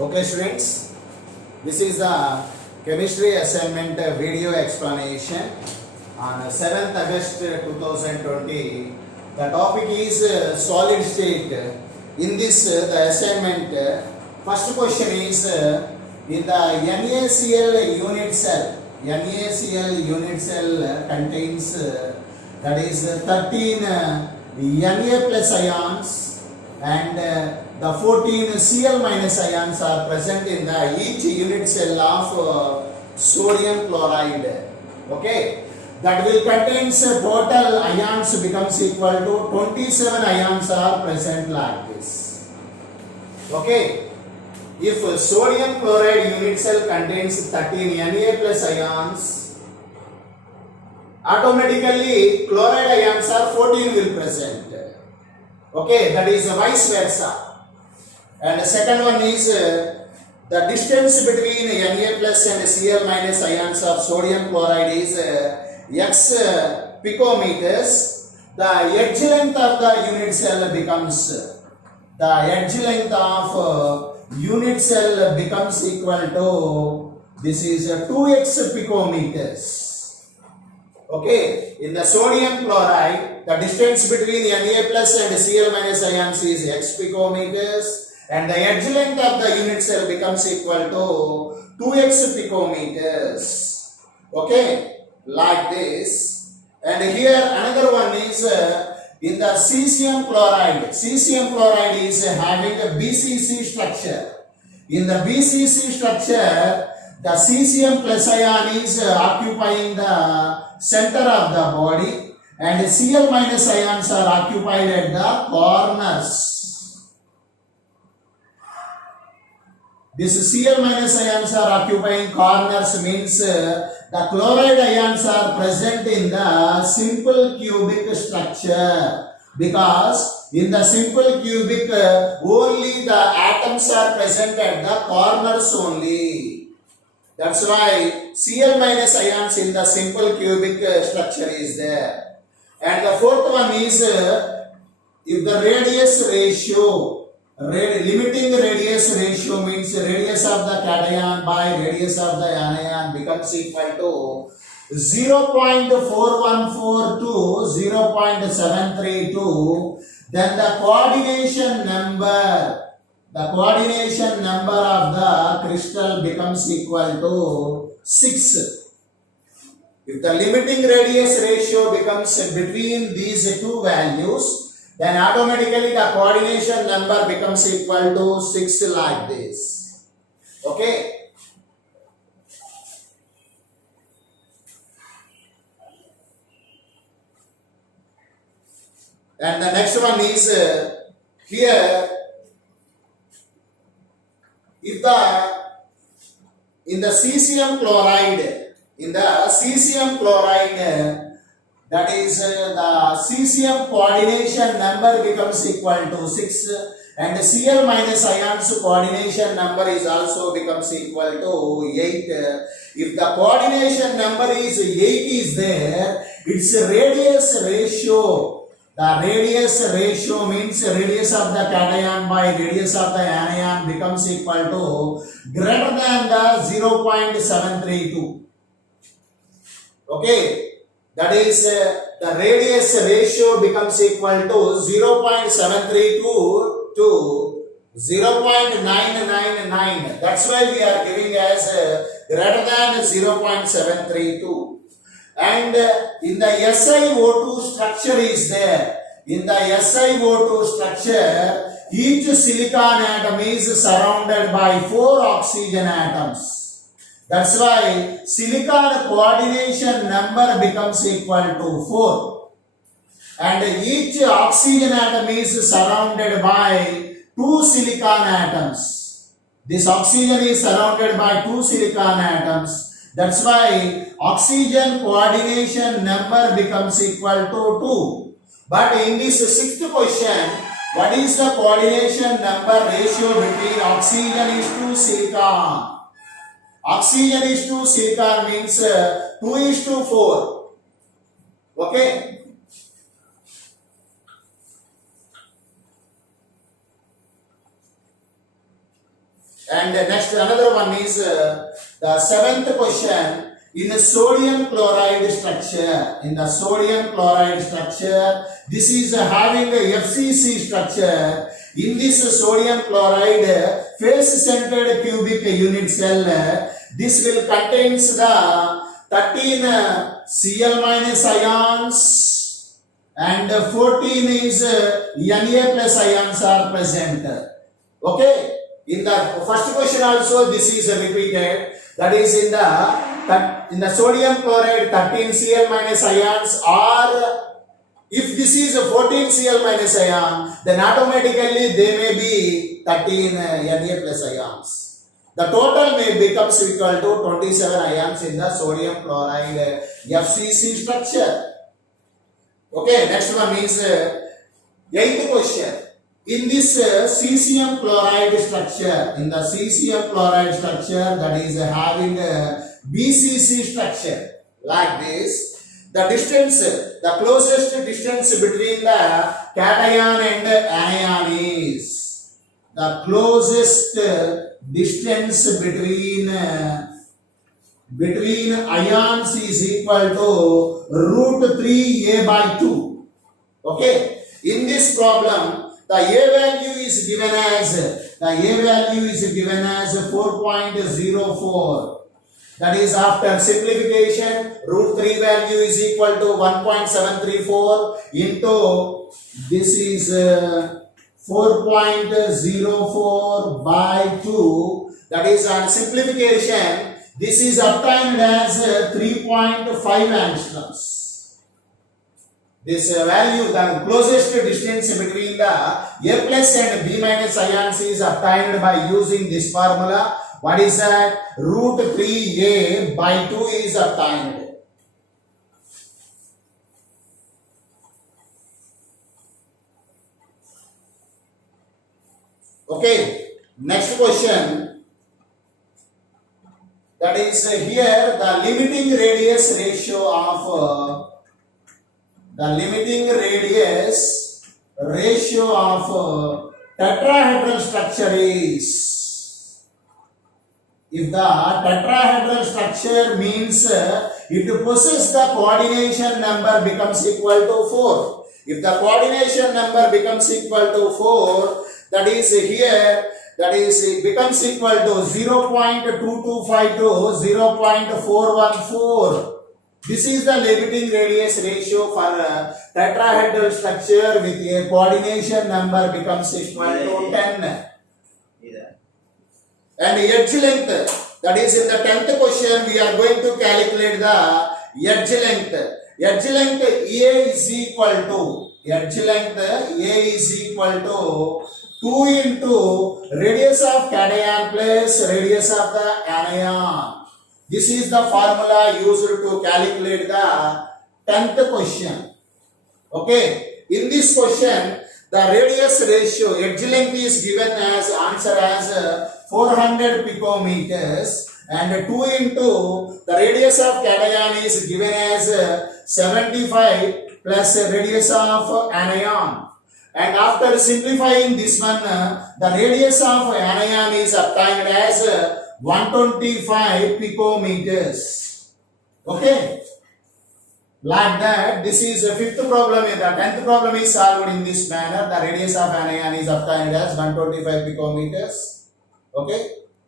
Okay students, this is the chemistry assignment video explanation on 7th August 2020. The topic is solid state. In this the assignment, first question is in the NaCl unit cell. NaCl unit cell contains that is 13 Na plus ions and the 14 Cl minus ions are present in the each unit cell of sodium chloride. Okay, that will contains total ions becomes equal to 27 ions are present like this. Okay, if sodium chloride unit cell contains 13 Na plus ions, automatically chloride ions are 14 will present. Okay, that is vice versa. And the second one is the distance between Na plus and Cl minus ions of sodium chloride is x picometers. The edge length of the unit cell becomes unit cell becomes equal to, this is 2x picometers. Okay, in the sodium chloride, the distance between Na plus and Cl minus ions is x picometers. And the edge length of the unit cell becomes equal to 2x picometers. Okay, like this. And here another one is in the cesium chloride. Cesium chloride is having a BCC structure. In the BCC structure, the cesium plus ion is occupying the center of the body and Cl minus ions are occupied at the corners. This Cl minus ions are occupying corners means the chloride ions are present in the simple cubic structure, because in the simple cubic only the atoms are present at the corners only. That's why Cl minus ions in the simple cubic structure is there. And the fourth one is if the radius ratio, limiting radius ratio means radius of the cation by radius of the anion becomes equal to 0.414 to 0.732, then the coordination number of the crystal becomes equal to 6. If the limiting radius ratio becomes between these two values, then automatically the coordination number becomes equal to 6 like this. Okay. And the next one is here, if in the cesium chloride, that is the cesium coordination number becomes equal to 6 and Cl minus ions coordination number is also becomes equal to 8. If the coordination number is 8 is there, its radius ratio, the radius ratio means radius of the cation by radius of the anion becomes equal to greater than the 0.732. Okay. That is the radius ratio becomes equal to 0.732 to 0.999. That's why we are giving as greater than 0.732. And in the SiO2 structure is there. In the SiO2 structure, each silicon atom is surrounded by 4 oxygen atoms. That's why silicon coordination number becomes equal to 4. And each oxygen atom is surrounded by 2 silicon atoms. This oxygen is surrounded by 2 silicon atoms. That's why oxygen coordination number becomes equal to 2. But in this sixth question, what is the coordination number ratio between oxygen is to silicon? Oxygen is to silicon means 2 is to 4. Okay. And next another one is the seventh question. In the sodium chloride structure, this is having a FCC structure. In this sodium chloride face-centered cubic unit cell, this will contains the 13 Cl minus ions and 14 is Na plus ions are present. Okay. In the first question also this is repeated. That is in the sodium chloride 13 Cl minus ions, or if this is a 14 Cl minus ion, then automatically they may be 13 Na plus ions. The total may becomes equal to 27 ions in the sodium chloride FCC structure. Okay, next one is eighth question. In this cesium chloride structure, that is having a BCC structure like this, the closest distance between the cation and anion is, the closest distance between ions is equal to root 3a by 2. Okay, in this problem the A value is given as 4.04. That is after simplification, root 3 value is equal to 1.734 into this is 4.04 by 2. That is on simplification, this is obtained as 3.5 angstroms. This value, the closest distance between the A plus and B minus ions is obtained by using this formula. What is that? Root 3a by 2 is obtained. Okay, next question. That is here the limiting radius ratio of tetrahedral structure is, if the tetrahedral structure means it possesses the coordination number becomes equal to 4. If the coordination number becomes equal to 4, that is here, that is it becomes equal to 0.225 to 0.414. This is the limiting radius ratio for tetrahedral structure with a coordination number becomes equal to 10. And edge length, that is in the 10th question we are going to calculate the edge length. Edge length A is equal to 2 into radius of cation plus radius of the anion. This is the formula used to calculate the 10th question. Okay, in this question, the radius ratio, edge length is given as answer as 400 picometers, and 2 into the radius of cation is given as 75 plus radius of anion. And after simplifying this one, the radius of anion is obtained as 125 picometers. Okay, like that. This is a fifth problem. The 10th problem is solved in this manner. The radius of anion is obtained as 125 picometers. Okay.